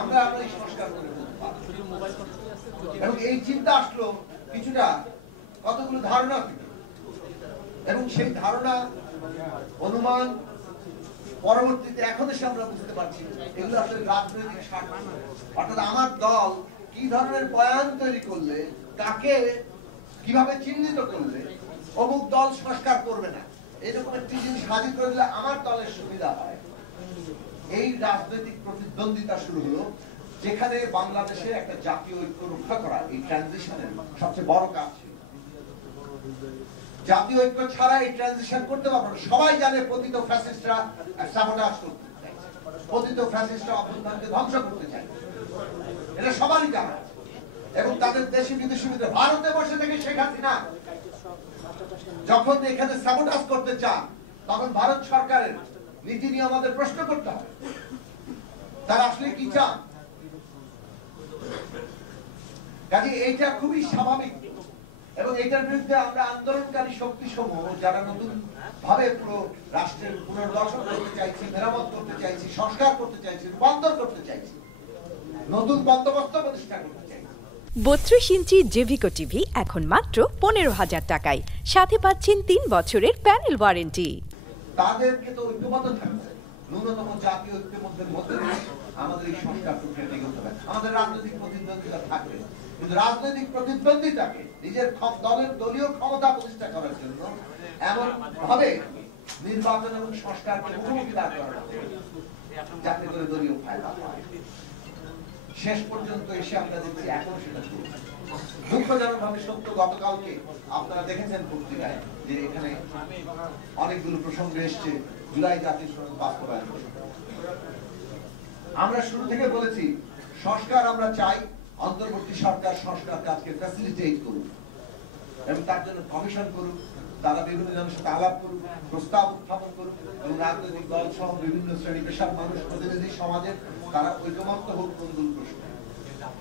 আমরা এই সংস্কার করে ফেলতে পারবো। এবং এই চিন্তা আসলো কিছুটা কতগুলো ধারণা থেকে, এবং সেই ধারণা অনুমান পরবর্তীতে এখন এসে আমরা বুঝতে পারছি এগুলো আসলে রাজনৈতিক স্বার্থ। অর্থাৎ আমার দল কি ধরনের বয়ান তৈরি করলে, কাকে কিভাবে চিহ্নিত করলে অমুক দল সংস্কার করবে না, এরকম একটি জিনিস হাজির করে দিলে আমার দলের সুবিধা হয়। এই রাজনৈতিক প্রতিদ্বন্দ্বিতা শুরু হলো, যেখানে বাংলাদেশে একটা জাতীয় ঐক্য রক্ষা করা এই ট্রানজিশনের সবচেয়ে বড় কাজ ছিল। জাতীয় ঐক্য ছাড়া এই ট্রানজিশন করতে পারবো না। সবাই জানে পতিত ফ্যাসিস্টরা সাবোটাজ করতে চায়, পতিত ফ্যাসিস্টরা অভ্যুত্থানকে ধ্বংস করতে চায়, এটা সবারই জানা। এবং তাদের দেশি বিদেশি মিত্র ভারতে বসে থেকে শেখ হাসিনা যখন এখানে সাবোটাজ করতে চান, তখন ভারত সরকারের নীতি নিয়ে আমাদের প্রশ্ন করতে হবে, তারা আসলে কি চান। কাজে এইটা খুবই স্বাভাবিক, এবং এটার বিরুদ্ধে আমরা আন্দোলনকারী শক্তি সমূহ যারা নতুন ভাবে পুরো রাষ্ট্রের পুনর্দর্শন করতে চাইছি, মেরামত করতে চাইছি, সংস্কার করতে চাইছি, রূপান্তর করতে চাইছি, নতুন বন্দোবস্ত প্রতিষ্ঠা করতে চাইছি। 32 ইঞ্চি জেভিকো টিভি এখন মাত্র 15,000 টাকায়, সাথে পাচ্ছেন 3 বছরের প্যানেল ওয়ারেন্টি। তাদেরকে তো ঐক্যবদ্ধ থাকতে, ন্যূনতম জাতীয় ঐক্যের মধ্যে আমাদের এই সংস্কার প্রক্রিয়া এগোতে হবে। আমাদের রাজনৈতিক প্রতিদ্বন্দ্বিতা থাকবে, কিন্তু রাজনৈতিক প্রতিদ্বন্দ্বিতাকে নিজের দলের দলীয় ক্ষমতা প্রতিষ্ঠা করার জন্য এমন ভাবে নির্বাচন এবং সংস্কারকে মুখোমুখি দাঁড় করানো যাতে করে দলীয় ফায়দা হয়। শেষ পর্যন্ত এসে আমরা দেখছি এখন সেটা দুঃখজনক ভাবে সত্য, গতকালকে আপনারা দেখেছেন পত্রিকায় যে এখানে অনেকগুলো প্রসঙ্গ এসছে জুলাই জাতীয় সনদ বাস্তবায়ন। আমরা শুরু থেকে বলেছি সংস্কার আমরা চাই, অন্তর্বর্তী সরকার সংস্কার কাজকে ফ্যাসিলিটেট করুক এবং তার জন্য কমিশন করুক, তারা বিভিন্ন জনের সাথে আলাপ করুক, প্রস্তাব উত্থাপন করুক, এবং রাজনৈতিক দল সহ বিভিন্ন শ্রেণী পেশার মানুষ, প্রতিনিধি সমাজের তারা ঐকমত্য হোক কোনগুলো প্রশ্ন।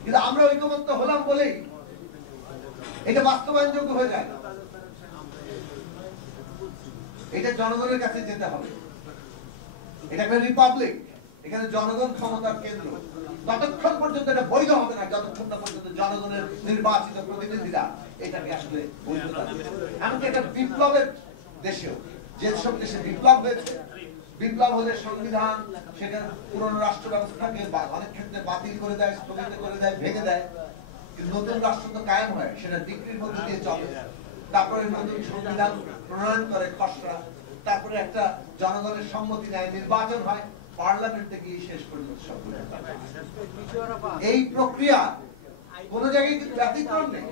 কিন্তু আমরা ঐকমত্য হলাম বলেই এটা বাস্তবায়নযোগ্য হয়ে যায় না। এটা জনগণের কাছে যেতে হবে। এটা একটা রিপাবলিক, এখানে জনগণ ক্ষমতার কেন্দ্র। ততক্ষণ পর্যন্ত এটা বৈধ হবে না যতক্ষণ না পর্যন্ত জনগণের নির্বাচিত প্রতিনিধিরা এটাকে আসলে বৈধতা দেবে। এমনকি এটা বিপ্লবের দেশেও, যেসব দেশে বিপ্লব হয়েছে, বিপ্লব হলে সংবিধান সেটা পুরনো রাষ্ট্র ব্যবস্থাকে অনেক ক্ষেত্রে বাতিল করে দেয়, স্থগিত করে দেয়, ভেঙে দেয়, কিন্তু নতুন রাষ্ট্র তো কায়েম হয়, সেটা ডিক্রির মধ্যে দিয়ে চলে। তারপরে নতুন সংবিধান প্রণয়ন করে খসড়া, তারপরে একটা জনগণের সম্মতি নেয়, নির্বাচন হয়, পার্লামেন্টে গিয়ে শেষ পর্যন্ত সব। এই প্রক্রিয়া কোন জায়গায় কিন্তু ব্যতিক্রম নেই।